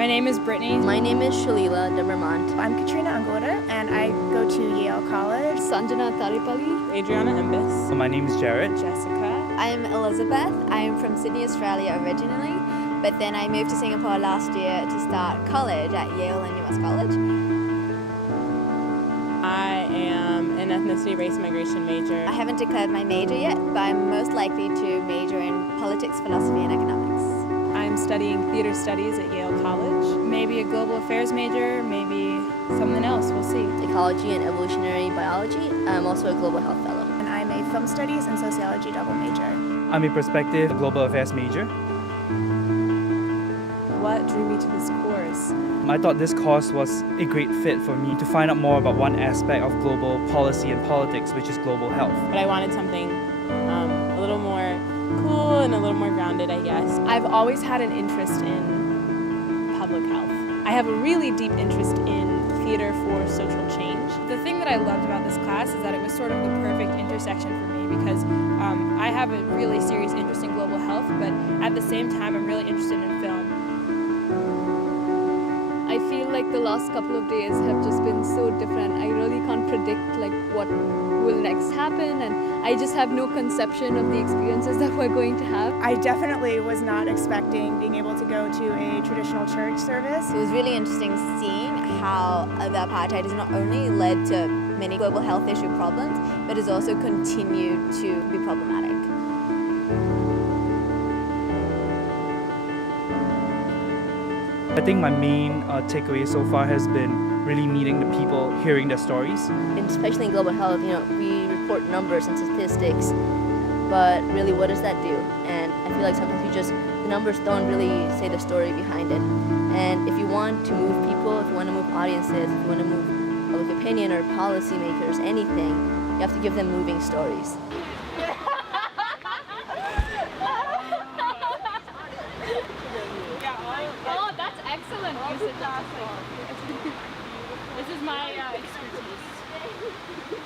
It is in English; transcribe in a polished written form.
My name is Brittany. My name is Shalila Demermont. I'm Katrina Angoda, and I go to Yale College. Sanjana Taripalli. Adriana Embis. My name is Jared. Jessica. I'm Elizabeth. I'm from Sydney, Australia originally, but then I moved to Singapore last year to start college at Yale and US College. I am an ethnicity, race, migration major. I haven't declared my major yet, but I'm most likely to major in politics, philosophy, and economics. I'm studying theater studies at Yale College. Maybe a global affairs major, maybe something else, we'll see. Ecology and evolutionary biology. I'm also a global health fellow. And I'm a film studies and sociology double major. I'm a prospective global affairs major. What drew me to this course? I thought this course was a great fit for me to find out more about one aspect of global policy and politics, which is global health. But I wanted something a little more cool and a little more grounded, I guess. I've always had an interest in public health. I have a really deep interest in theater for social change. The thing that I loved about this class is that it was sort of the perfect intersection for me because I have a really serious interest in global health, but at the same time I'm really interested in film. I feel like the last couple of days have just been so different. I really can't predict like what will next happen, and I just have no conception of the experiences that we're going to have. I definitely was not expecting being able to go to a traditional church service. It was really interesting seeing how the apartheid has not only led to many global health issue problems, but has also continued to be problematic. I think my main takeaway so far has been really meeting the people, hearing their stories. And especially in global health, we report numbers and statistics, but really what does that do? And I feel like sometimes the numbers don't really say the story behind it. And if you want to move people, if you want to move audiences, if you want to move public opinion or policymakers, anything, you have to give them moving stories. Oh, that's excellent. This is my expertise.